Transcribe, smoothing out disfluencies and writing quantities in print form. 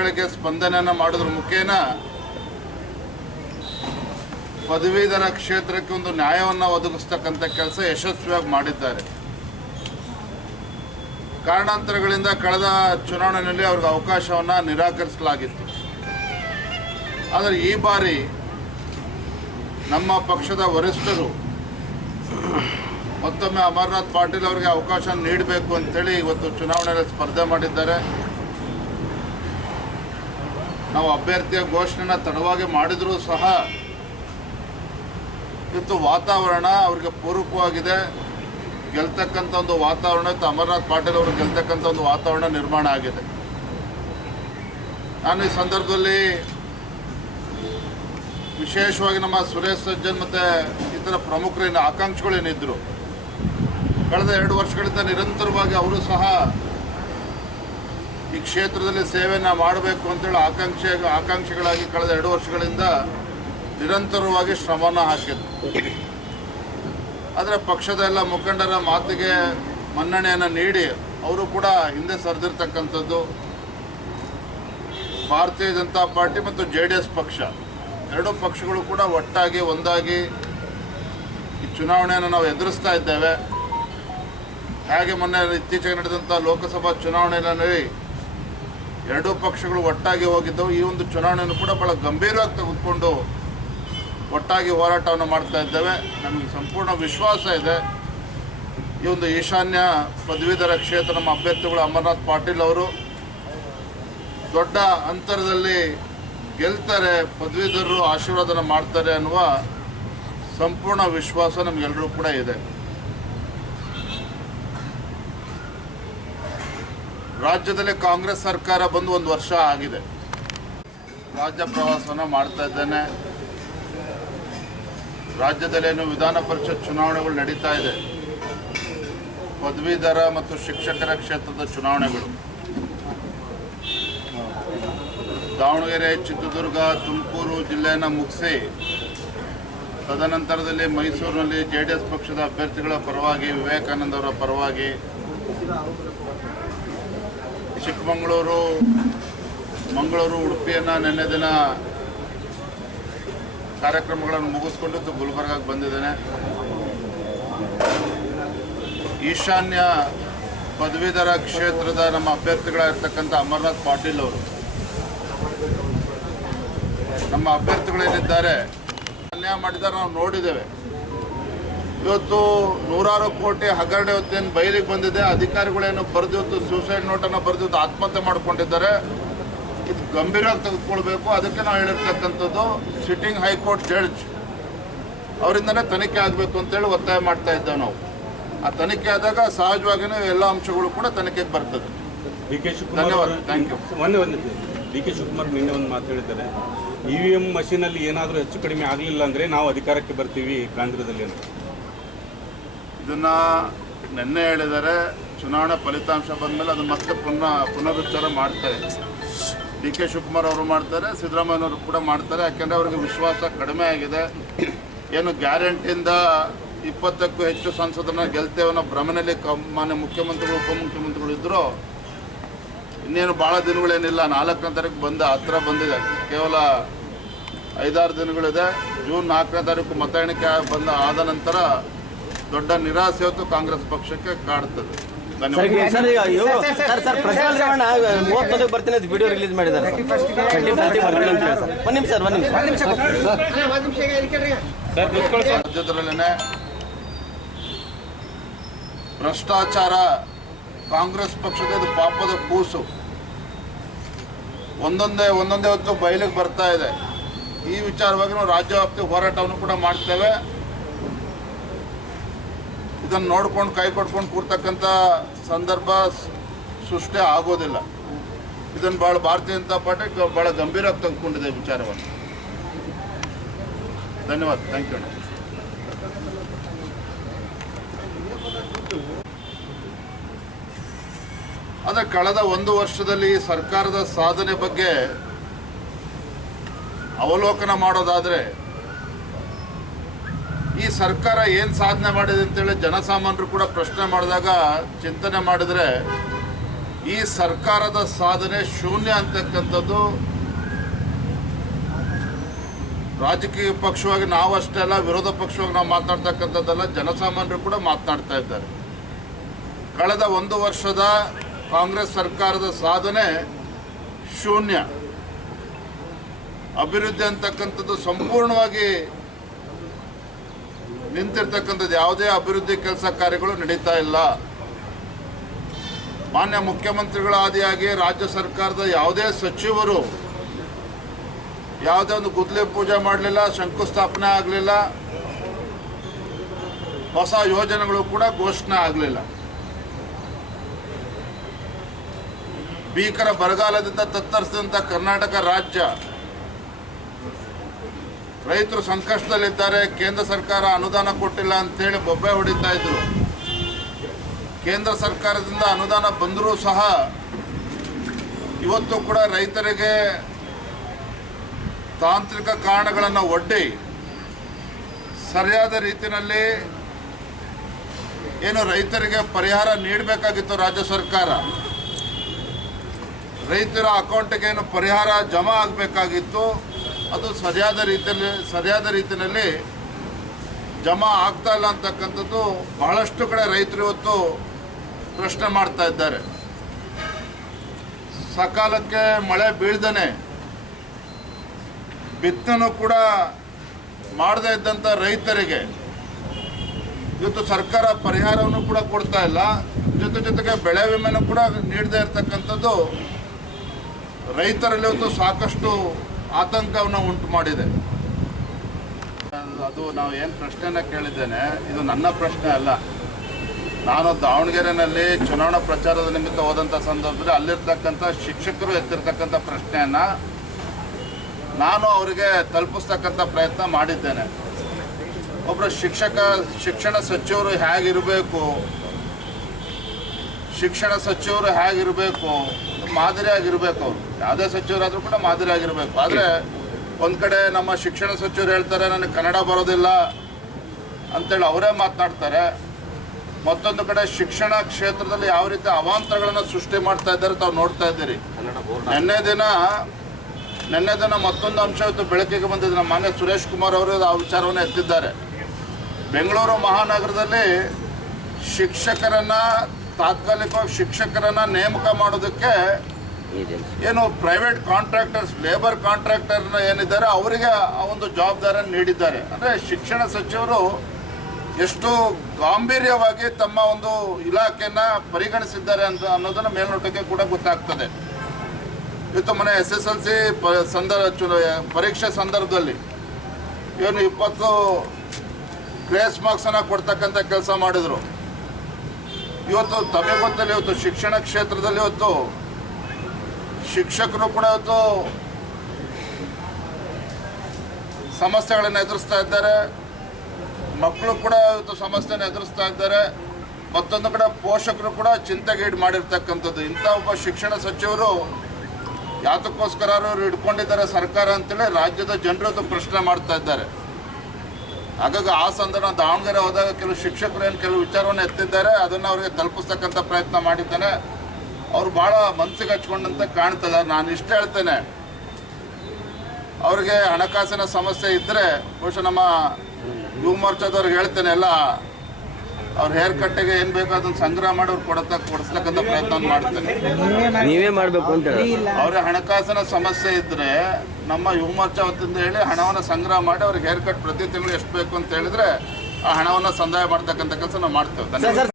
ಸಮಸ್ಯೆಗಳಿಗೆ ಸ್ಪಂದನೆಯನ್ನು ಮಾಡೋದ್ರ ಮುಖೇನ ಪದವೀಧರ ಕ್ಷೇತ್ರಕ್ಕೆ ಒಂದು ನ್ಯಾಯವನ್ನು ಒದಗಿಸ್ತಕ್ಕಂಥ ಕೆಲಸ ಯಶಸ್ವಿಯಾಗಿ ಮಾಡಿದ್ದಾರೆ. ಕಾರಣಾಂತರಗಳಿಂದ ಕಳೆದ ಚುನಾವಣೆಯಲ್ಲಿ ಅವ್ರಿಗೆ ಅವಕಾಶವನ್ನು ನಿರಾಕರಿಸಲಾಗಿತ್ತು. ಆದರೆ ಈ ಬಾರಿ ನಮ್ಮ ಪಕ್ಷದ ವರಿಷ್ಠರು ಮತ್ತೊಮ್ಮೆ ಅಮರನಾಥ್ ಪಾಟೀಲ್ ಅವರಿಗೆ ಅವಕಾಶ ನೀಡಬೇಕು ಅಂತೇಳಿ ಇವತ್ತು ಚುನಾವಣೆಯಲ್ಲಿ ಸ್ಪರ್ಧೆ ಮಾಡಿದ್ದಾರೆ. ನಾವು ಅಭ್ಯರ್ಥಿಯ ಘೋಷಣೆನ ತಡವಾಗಿ ಮಾಡಿದರೂ ಸಹ ಇವತ್ತು ವಾತಾವರಣ ಅವರಿಗೆ ಪೂರಕವಾಗಿದೆ. ಗೆಲ್ತಕ್ಕಂಥ ಒಂದು ವಾತಾವರಣ ಇವತ್ತು ಅಮರನಾಥ್ ಪಾಟೀಲ್ ಅವರು ಗೆಲ್ತಕ್ಕಂಥ ಒಂದು ವಾತಾವರಣ ನಿರ್ಮಾಣ ಆಗಿದೆ. ನಾನು ಈ ಸಂದರ್ಭದಲ್ಲಿ ವಿಶೇಷವಾಗಿ ನಮ್ಮ ಸುರೇಶ್ ಸಜ್ಜನ್ ಮತ್ತು ಇತರ ಪ್ರಮುಖರೇನು ಆಕಾಂಕ್ಷಿಗಳೇನಿದ್ದರು, ಕಳೆದ 2 ವರ್ಷಗಳಿಂದ ನಿರಂತರವಾಗಿ ಅವರು ಸಹ ಈ ಕ್ಷೇತ್ರದಲ್ಲಿ ಸೇವೆಯನ್ನು ಮಾಡಬೇಕು ಅಂತೇಳಿ ಆಕಾಂಕ್ಷಿಗಳಾಗಿ ಕಳೆದ 2 ವರ್ಷಗಳಿಂದ ನಿರಂತರವಾಗಿ ಶ್ರಮವನ್ನು ಹಾಕಿದ್ರು. ಆದರೆ ಪಕ್ಷದ ಎಲ್ಲ ಮುಖಂಡರ ಮಾತಿಗೆ ಮನ್ನಣೆಯನ್ನು ನೀಡಿ ಅವರು ಕೂಡ ಹಿಂದೆ ಸರಿದಿರ್ತಕ್ಕಂಥದ್ದು. ಭಾರತೀಯ ಜನತಾ ಪಾರ್ಟಿ ಮತ್ತು JDS ಪಕ್ಷ ಎರಡೂ ಪಕ್ಷಗಳು ಕೂಡ ಒಟ್ಟಾಗಿ ಒಂದಾಗಿ ಈ ಚುನಾವಣೆಯನ್ನು ನಾವು ಎದುರಿಸ್ತಾ ಇದ್ದೇವೆ. ಹಾಗೆ ಮೊನ್ನೆ ಇತ್ತೀಚೆಗೆ ನಡೆದಂಥ ಲೋಕಸಭಾ ಚುನಾವಣೆಯಲ್ಲಿ ಎರಡೂ ಪಕ್ಷಗಳು ಒಟ್ಟಾಗಿ ಹೋಗಿದ್ದವು. ಈ ಒಂದು ಚುನಾವಣೆಯನ್ನು ಕೂಡ ಭಾಳ ಗಂಭೀರವಾಗಿ ತೆಗೆದುಕೊಂಡು ಒಟ್ಟಾಗಿ ಹೋರಾಟವನ್ನು ಮಾಡ್ತಾ ಇದ್ದೇವೆ. ನಮಗೆ ಸಂಪೂರ್ಣ ವಿಶ್ವಾಸ ಇದೆ ಈ ಒಂದು ಈಶಾನ್ಯ ಪದವೀಧರ ಕ್ಷೇತ್ರ ನಮ್ಮ ಅಭ್ಯರ್ಥಿಗಳು ಅಮರನಾಥ್ ಪಾಟೀಲ್ ಅವರು ದೊಡ್ಡ ಅಂತರದಲ್ಲಿ ಗೆಲ್ತಾರೆ, ಪದವೀಧರರು ಆಶೀರ್ವಾದನ ಮಾಡ್ತಾರೆ ಅನ್ನುವ ಸಂಪೂರ್ಣ ವಿಶ್ವಾಸ ನಮಗೆಲ್ಲರೂ ಕೂಡ ಇದೆ. ರಾಜ್ಯದಲ್ಲಿ ಕಾಂಗ್ರೆಸ್ ಸರ್ಕಾರ ಬಂದು 1 ವರ್ಷ ಆಗಿದೆ. ರಾಜ್ಯ ಪ್ರವಾಸವನ್ನು ಮಾಡ್ತಾ ಇದ್ದೇನೆ. ರಾಜ್ಯದಲ್ಲೇನು ವಿಧಾನ ಪರಿಷತ್ ಚುನಾವಣೆಗಳು ನಡೀತಾ ಇದೆ. ಪದವೀಧರ ಮತ್ತು ಶಿಕ್ಷಕರ ಕ್ಷೇತ್ರದ ಚುನಾವಣೆಗಳು ದಾವಣಗೆರೆ, ಚಿತ್ರದುರ್ಗ, ತುಮಕೂರು ಜಿಲ್ಲೆಯನ್ನು ಮುಗಿಸಿ ತದನಂತರದಲ್ಲಿ ಮೈಸೂರಿನಲ್ಲಿ JDS ಪಕ್ಷದ ಅಭ್ಯರ್ಥಿಗಳ ಪರವಾಗಿ, ವಿವೇಕಾನಂದ ಅವರ ಪರವಾಗಿ, ಚಿಕ್ಕಮಗಳೂರು, ಮಂಗಳೂರು, ಉಡುಪಿಯನ್ನು ನಿನ್ನೆ ದಿನ ಕಾರ್ಯಕ್ರಮಗಳನ್ನು ಮುಗಿಸ್ಕೊಂಡು ಗುಲ್ಬರ್ಗಾಗೆ ಬಂದಿದ್ದೇನೆ. ಈಶಾನ್ಯ ಪದವೀಧರ ಕ್ಷೇತ್ರದ ನಮ್ಮ ಅಭ್ಯರ್ಥಿಗಳಾಗಿರ್ತಕ್ಕಂಥ ಅಮರನಾಥ್ ಪಾಟೀಲ್ ಅವರು, ನಮ್ಮ ಅಭ್ಯರ್ಥಿಗಳೇನಿದ್ದಾರೆ ಅನ್ಯಾಯ ಮಾಡಿದ್ದಾರೆ ನಾವು ನೋಡಿದ್ದೇವೆ. ಇವತ್ತು 100 ಕೋಟಿ ಹಗರಣ ಇವತ್ತೇನು ಬಯಲಿಗೆ ಬಂದಿದೆ. ಅಧಿಕಾರಿಗಳೇನು ಬರೆದು ಇವತ್ತು ಸೂಸೈಡ್ ನೋಟನ್ನು ಬರೆದು ಆತ್ಮಹತ್ಯೆ ಮಾಡಿಕೊಂಡಿದ್ದಾರೆ. ಇದು ಗಂಭೀರವಾಗಿ ತೆಗೆದುಕೊಳ್ಬೇಕು. ಅದಕ್ಕೆ ನಾವು ಹೇಳಿರ್ತಕ್ಕಂಥದ್ದು ಸಿಟ್ಟಿಂಗ್ ಹೈಕೋರ್ಟ್ ಜಡ್ಜ್ ಅವರಿಂದನೇ ತನಿಖೆ ಆಗಬೇಕು ಅಂತೇಳಿ ಒತ್ತಾಯ ಮಾಡ್ತಾ ಇದ್ದೇವೆ ನಾವು. ಆ ತನಿಖೆ ಆದಾಗ ಸಹಜವಾಗಿಯೇ ಎಲ್ಲ ಅಂಶಗಳು ಕೂಡ ತನಿಖೆಗೆ ಬರ್ತದೆ. ಧನ್ಯವಾದ. Thank you. DK ಶಿವಕುಮಾರ್ ನಿನ್ನೆ ಒಂದು ಮಾತು ಹೇಳಿದ್ದಾರೆ, EVM ಮಷೀನಲ್ಲಿ ಏನಾದರೂ ಹೆಚ್ಚು ಕಡಿಮೆ ಆಗಲಿಲ್ಲ ಅಂದರೆ ನಾವು ಅಧಿಕಾರಕ್ಕೆ ಬರ್ತೀವಿ ಕೇಂದ್ರದಲ್ಲಿ ಅಂತ. ಇದನ್ನು ನಿನ್ನೆ ಹೇಳಿದ್ದಾರೆ. ಚುನಾವಣೆ ಫಲಿತಾಂಶ ಬಂದಮೇಲೆ ಅದನ್ನು ಮತ್ತೆ ಪುನರುಚ್ಚಾರ ಮಾಡ್ತಾರೆ. DK ಶಿವಕುಮಾರ್ ಅವರು ಮಾಡ್ತಾರೆ, ಸಿದ್ದರಾಮಯ್ಯನವರು ಕೂಡ ಮಾಡ್ತಾರೆ. ಯಾಕೆಂದರೆ ಅವರಿಗೆ ವಿಶ್ವಾಸ ಕಡಿಮೆ ಆಗಿದೆ. ಏನು ಗ್ಯಾರಂಟಿಯಿಂದ 20ಕ್ಕೂ ಹೆಚ್ಚು ಸಂಸದರನ್ನ ಗೆಲ್ತೇವೆ ಅನ್ನೋ ಭ್ರಮೆಯಲ್ಲಿ ಮಾನ್ಯ ಮುಖ್ಯಮಂತ್ರಿಗಳು, ಉಪಮುಖ್ಯಮಂತ್ರಿಗಳು ಇದ್ದರು. ಇನ್ನೇನು ಭಾಳ ದಿನಗಳೇನಿಲ್ಲ, 4ನೇ ತಾರೀಕು ಹತ್ತಿರ ಬಂದಿದೆ. ಕೇವಲ 5-6 ದಿನಗಳಿದೆ. ಜೂನ್ 4ನೇ ತಾರೀಕು ಮತ ಎಣಿಕೆ ಆದ ನಂತರ ದೊಡ್ಡ ನಿರಾಸೆ ಹೊತ್ತು ಕಾಂಗ್ರೆಸ್ ಪಕ್ಷಕ್ಕೆ ಕಾಡ್ತದೆ. ರಾಜ್ಯದಲ್ಲೇ ಭ್ರಷ್ಟಾಚಾರ ಕಾಂಗ್ರೆಸ್ ಪಕ್ಷದ ಪಾಪದ ಕೂಸು ಒಂದೊಂದೇ ಹೊತ್ತು ಬಯಲಿಗೆ ಬರ್ತಾ ಇದೆ. ಈ ವಿಚಾರವಾಗಿ ನಾವು ರಾಜ್ಯವ್ಯಾಪ್ತಿ ಹೋರಾಟವನ್ನು ಕೂಡ ಮಾಡ್ತೇವೆ. ಇದನ್ನು ನೋಡ್ಕೊಂಡು ಕೈ ಕೊಡ್ಕೊಂಡು ಕೂರ್ತಕ್ಕಂಥ ಸಂದರ್ಭ ಸೃಷ್ಟಿ ಆಗೋದಿಲ್ಲ. ಇದನ್ನು ಭಾರತೀಯ ಜನತಾ ಪಾರ್ಟಿ ಭಾಳ ಗಂಭೀರವಾಗಿ ತೆಗೆದುಕೊಂಡಿದೆ ವಿಚಾರವನ್ನು. ಧನ್ಯವಾದ. Thank you. ಆದರೆ ಕಳೆದ 1 ವರ್ಷದಲ್ಲಿ ಸರ್ಕಾರದ ಸಾಧನೆ ಬಗ್ಗೆ ಅವಲೋಕನ ಮಾಡೋದಾದರೆ ಈ ಸರ್ಕಾರ ಏನು ಸಾಧನೆ ಮಾಡಿದೆ ಅಂತೇಳಿ ಜನಸಾಮಾನ್ಯರು ಕೂಡ ಪ್ರಶ್ನೆ ಮಾಡಿದಾಗ ಚಿಂತನೆ ಮಾಡಿದರೆ ಈ ಸರ್ಕಾರದ ಸಾಧನೆ ಶೂನ್ಯ ಅಂತಕ್ಕಂಥದ್ದು ರಾಜಕೀಯ ಪಕ್ಷವಾಗಿ ನಾವು ಅಷ್ಟೇ ಅಲ್ಲ, ವಿರೋಧ ಪಕ್ಷವಾಗಿ ನಾವು ಮಾತನಾಡ್ತಕ್ಕಂಥದ್ದಲ್ಲ, ಜನಸಾಮಾನ್ಯರು ಕೂಡ ಮಾತನಾಡ್ತಾ ಇದ್ದಾರೆ. ಕಳೆದ 1 ವರ್ಷದ ಕಾಂಗ್ರೆಸ್ ಸರ್ಕಾರದ ಸಾಧನೆ ಶೂನ್ಯ. ಅಭಿವೃದ್ಧಿ ಅಂತಕ್ಕಂಥದ್ದು ಸಂಪೂರ್ಣವಾಗಿ ನಿಂತಿರ್ತಕ್ಕಂಥದ್ದು, ಯಾವುದೇ ಅಭಿವೃದ್ಧಿ ಕೆಲಸ ಕಾರ್ಯಗಳು ನಡೀತಾ ಇಲ್ಲ. ಮಾನ್ಯ ಮುಖ್ಯಮಂತ್ರಿಗಳ ಆದಿಯಾಗಿ ರಾಜ್ಯ ಸರ್ಕಾರದ ಯಾವುದೇ ಸಚಿವರು ಯಾವುದೇ ಒಂದು ಗುದ್ದಲಿ ಪೂಜೆ ಮಾಡಲಿಲ್ಲ, ಶಂಕುಸ್ಥಾಪನೆ ಆಗಲಿಲ್ಲ, ಹೊಸ ಯೋಜನೆಗಳು ಕೂಡ ಘೋಷಣೆ ಆಗಲಿಲ್ಲ. ಭೀಕರ ಬರಗಾಲದಿಂದ ತತ್ತರಿಸಿದಂಥ ಕರ್ನಾಟಕ ರಾಜ್ಯ, ರೈತರು ಸಂಕಷ್ಟದಲ್ಲಿದ್ದಾರೆ, ಕೇಂದ್ರ ಸರ್ಕಾರ ಅನುದಾನ ಕೊಟ್ಟಿಲ್ಲ ಅಂತೇಳಿ ಬೊಬ್ಬೆ ಹೊಡಿತಾ ಇದ್ರು. ಕೇಂದ್ರ ಸರ್ಕಾರದಿಂದ ಅನುದಾನ ಬಂದರೂ ಸಹ ಇವತ್ತು ಕೂಡ ರೈತರಿಗೆ ತಾಂತ್ರಿಕ ಕಾರಣಗಳನ್ನು ಒಡ್ಡಿ ಸರಿಯಾದ ರೀತಿಯಲ್ಲಿ ಏನು ರೈತರಿಗೆ ಪರಿಹಾರ ನೀಡಬೇಕಾಗಿತ್ತು ರಾಜ್ಯ ಸರ್ಕಾರ, ರೈತರ ಅಕೌಂಟ್ಗೆ ಏನು ಪರಿಹಾರ ಜಮಾ ಆಗಬೇಕಾಗಿತ್ತು ಅದು ಸರಿಯಾದ ರೀತಿಯಲ್ಲಿ ಜಮಾ ಆಗ್ತಾ ಇಲ್ಲ ಅಂತಕ್ಕಂಥದ್ದು ಬಹಳಷ್ಟು ಕಡೆ ರೈತರು ಇವತ್ತು ಪ್ರಶ್ನೆ ಮಾಡ್ತಾ ಇದ್ದಾರೆ. ಸಕಾಲಕ್ಕೆ ಮಳೆ ಬೀಳ್ದೇ ಬಿತ್ತನೆ ಕೂಡ ಮಾಡದೇ ಇದ್ದಂಥ ರೈತರಿಗೆ ಇವತ್ತು ಸರ್ಕಾರ ಪರಿಹಾರವನ್ನು ಕೂಡ ಕೊಡ್ತಾ ಇಲ್ಲ, ಜೊತೆಗೆ ಬೆಳೆ ವಿಮೆನೂ ಕೂಡ ನೀಡದೇ ಇರತಕ್ಕಂಥದ್ದು ರೈತರಲ್ಲಿ ಇವತ್ತು ಸಾಕಷ್ಟು ಆತಂಕವನ್ನು ಉಂಟು ಮಾಡಿದೆ. ಅದು ನಾವು ಏನು ಪ್ರಶ್ನೆನ ಕೇಳಿದ್ದೇನೆ, ಇದು ನನ್ನ ಪ್ರಶ್ನೆ ಅಲ್ಲ. ನಾನು ದಾವಣಗೆರೆಯಲ್ಲಿ ಚುನಾವಣಾ ಪ್ರಚಾರದ ನಿಮಿತ್ತ ಹೋದಂಥ ಸಂದರ್ಭದಲ್ಲಿ ಅಲ್ಲಿರ್ತಕ್ಕಂಥ ಶಿಕ್ಷಕರು ಎತ್ತಿರ್ತಕ್ಕಂಥ ಪ್ರಶ್ನೆಯನ್ನು ನಾನು ಅವರಿಗೆ ತಲುಪಿಸ್ತಕ್ಕಂಥ ಪ್ರಯತ್ನ ಮಾಡಿದ್ದೇನೆ. ಒಬ್ಬರು ಶಿಕ್ಷಣ ಸಚಿವರು ಹೇಗಿರಬೇಕು, ಮಾದರಿಯಾಗಿರಬೇಕು. ಅವರು ಯಾವುದೇ ಸಚಿವರಾದರೂ ಕೂಡ ಮಾದರಿಯಾಗಿರಬೇಕು. ಆದರೆ ಒಂದು ಕಡೆ ನಮ್ಮ ಶಿಕ್ಷಣ ಸಚಿವರು ಹೇಳ್ತಾರೆ ನನಗೆ ಕನ್ನಡ ಬರೋದಿಲ್ಲ ಅಂತೇಳಿ ಅವರೇ ಮಾತನಾಡ್ತಾರೆ. ಮತ್ತೊಂದು ಕಡೆ ಶಿಕ್ಷಣ ಕ್ಷೇತ್ರದಲ್ಲಿ ಯಾವ ರೀತಿ ಅವಾಂತರಗಳನ್ನು ಸೃಷ್ಟಿ ಮಾಡ್ತಾ ಇದ್ದಾರೆ ತಾವು ನೋಡ್ತಾ ಇದ್ದೀರಿ. ನಿನ್ನೆ ದಿನ ಮತ್ತೊಂದು ಅಂಶ ಇವತ್ತು ಬೆಳಕಿಗೆ ಬಂದಿದೆ. ನಮ್ಮ ಮಾನ್ಯ ಸುರೇಶ್ ಕುಮಾರ್ ಅವರು ಆ ವಿಚಾರವನ್ನು ಎತ್ತಿದ್ದಾರೆ. ಬೆಂಗಳೂರು ಮಹಾನಗರದಲ್ಲಿ ತಾತ್ಕಾಲಿಕವಾಗಿ ಶಿಕ್ಷಕರನ್ನು ನೇಮಕ ಮಾಡೋದಕ್ಕೆ ಏನು ಪ್ರೈವೇಟ್ ಕಾಂಟ್ರಾಕ್ಟರ್ಸ್, ಲೇಬರ್ ಕಾಂಟ್ರಾಕ್ಟರ್ನ ಏನಿದ್ದಾರೆ ಅವರಿಗೆ ಆ ಒಂದು ಜವಾಬ್ದಾರಿಯನ್ನು ನೀಡಿದ್ದಾರೆ. ಅಂದರೆ ಶಿಕ್ಷಣ ಸಚಿವರು ಎಷ್ಟು ಗಾಂಭೀರ್ಯವಾಗಿ ತಮ್ಮ ಒಂದು ಇಲಾಖೆಯನ್ನು ಪರಿಗಣಿಸಿದ್ದಾರೆ ಅನ್ನೋದನ್ನು ಮೇಲ್ನೋಟಕ್ಕೆ ಕೂಡ ಗೊತ್ತಾಗ್ತದೆ. ಇವತ್ತು ಮನೆ SSLC ಪರೀಕ್ಷೆ ಸಂದರ್ಭದಲ್ಲಿ ಏನು 20 ಗ್ರೇಸ್ ಮಾರ್ಕ್ಸನ್ನು ಕೊಡ್ತಕ್ಕಂಥ ಕೆಲಸ ಮಾಡಿದರು. ಇವತ್ತು ತಮಗೆ ಗೊತ್ತಲ್ಲಿ ಇವತ್ತು ಶಿಕ್ಷಣ ಕ್ಷೇತ್ರದಲ್ಲಿ ಇವತ್ತು ಶಿಕ್ಷಕರು ಕೂಡ ಇವತ್ತು ಸಮಸ್ಯೆಗಳನ್ನು ಎದುರಿಸ್ತಾ ಇದ್ದಾರೆ, ಮಕ್ಕಳು ಕೂಡ ಇವತ್ತು ಸಮಸ್ಯೆಯನ್ನು ಎದುರಿಸ್ತಾ ಇದ್ದಾರೆ. ಮತ್ತೊಂದು ಕಡೆ ಪೋಷಕರು ಕೂಡ ಚಿಂತೆಗೀಡು ಮಾಡಿರ್ತಕ್ಕಂಥದ್ದು. ಇಂಥ ಒಬ್ಬ ಶಿಕ್ಷಣ ಸಚಿವರು ಯಾತಕ್ಕೋಸ್ಕರ ಅವರು ಹಿಡ್ಕೊಂಡಿದ್ದಾರೆ ಸರ್ಕಾರ ಅಂತೇಳಿ ರಾಜ್ಯದ ಜನರು ಪ್ರಶ್ನೆ ಮಾಡ್ತಾ ಇದ್ದಾರೆ. ಹಾಗಾಗಿ ಆ ಸಂದರ್ಭ ದಾವಣಗೆರೆ ಹೋದಾಗ ಕೆಲವು ಶಿಕ್ಷಕರು ಏನು ಕೆಲವು ವಿಚಾರವನ್ನು ಎತ್ತಿದ್ದಾರೆ, ಅದನ್ನು ಅವರಿಗೆ ತಲುಪಿಸ್ತಕ್ಕಂಥ ಪ್ರಯತ್ನ ಮಾಡಿದ್ದೇನೆ. ಅವರು ಭಾಳ ಮನಸ್ಸಿಗೆ ಹಚ್ಕೊಂಡಂತೆ ಕಾಣ್ತದೆ. ನಾನು ಇಷ್ಟು ಹೇಳ್ತೇನೆ, ಅವ್ರಿಗೆ ಹಣಕಾಸಿನ ಸಮಸ್ಯೆ ಇದ್ದರೆ ಬಹುಶಃ ನಮ್ಮ ಯುವ ಮೋರ್ಚಾದವ್ರಿಗೆ ಹೇಳ್ತೇನೆ, ಎಲ್ಲ ಅವ್ರ ಹೇರ್ ಕಟ್ಟಿಗೆ ಏನು ಬೇಕೋ ಅದನ್ನು ಸಂಗ್ರಹ ಮಾಡಿ ಅವ್ರು ಕೊಡಿಸ್ತಕ್ಕಂಥ ಪ್ರಯತ್ನ ಮಾಡ್ತೇನೆ. ನೀವೇ ಮಾಡಬೇಕು ಅಂತ ಅವ್ರಿಗೆ ಹಣಕಾಸಿನ ಸಮಸ್ಯೆ ಇದ್ದರೆ ನಮ್ಮ ಯುವ ಮೋರ್ಚಾ ವತಿಯಿಂದ ಹೇಳಿ ಹಣವನ್ನು ಸಂಗ್ರಹ ಮಾಡಿ ಅವ್ರಿಗೆ ಹೇರ್ ಕಟ್ ಪ್ರತಿ ತಿಂಗಳು ಎಷ್ಟು ಬೇಕು ಅಂತ ಹೇಳಿದ್ರೆ ಆ ಹಣವನ್ನು ಸಂದಾಯ ಮಾಡ್ತಕ್ಕಂಥ ಕೆಲಸ ನಾವು ಮಾಡ್ತೇವೆ.